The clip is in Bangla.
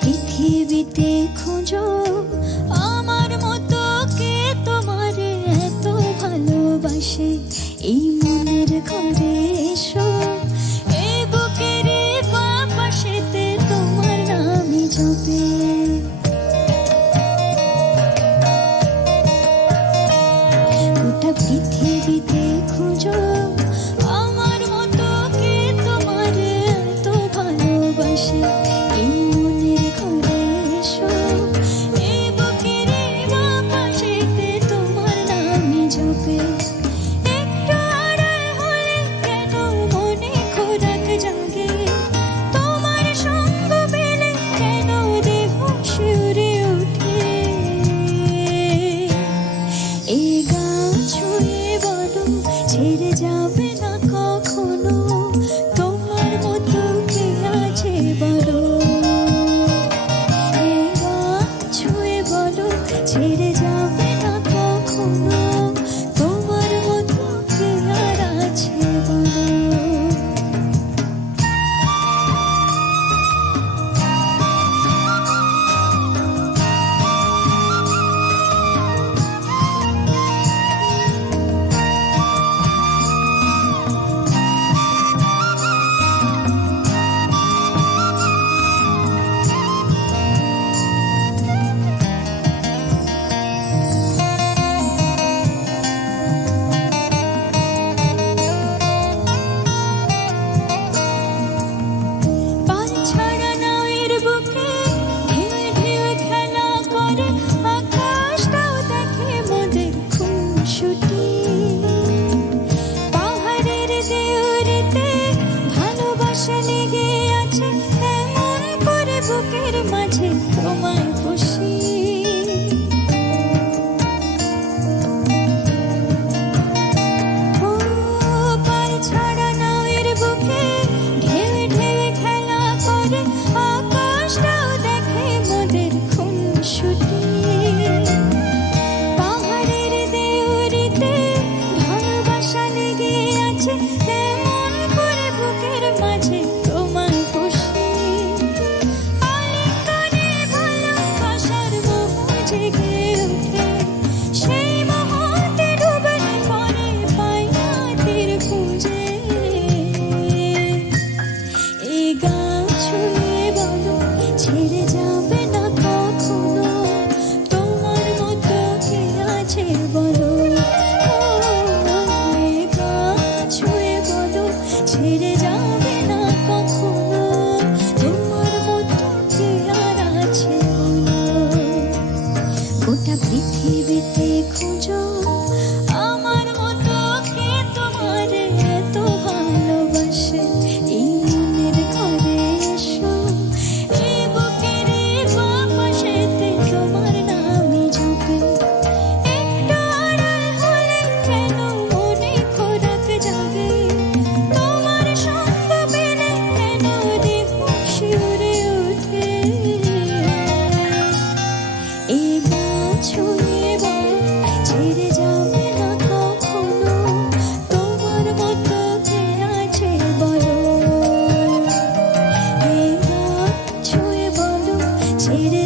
পৃথিবীতে খুঁজো। আমার মতো কে তোমার এত ভালোবাসে? এই মনের ঘরে এসো। বুকের তোমার পৃথিবীতে cheated.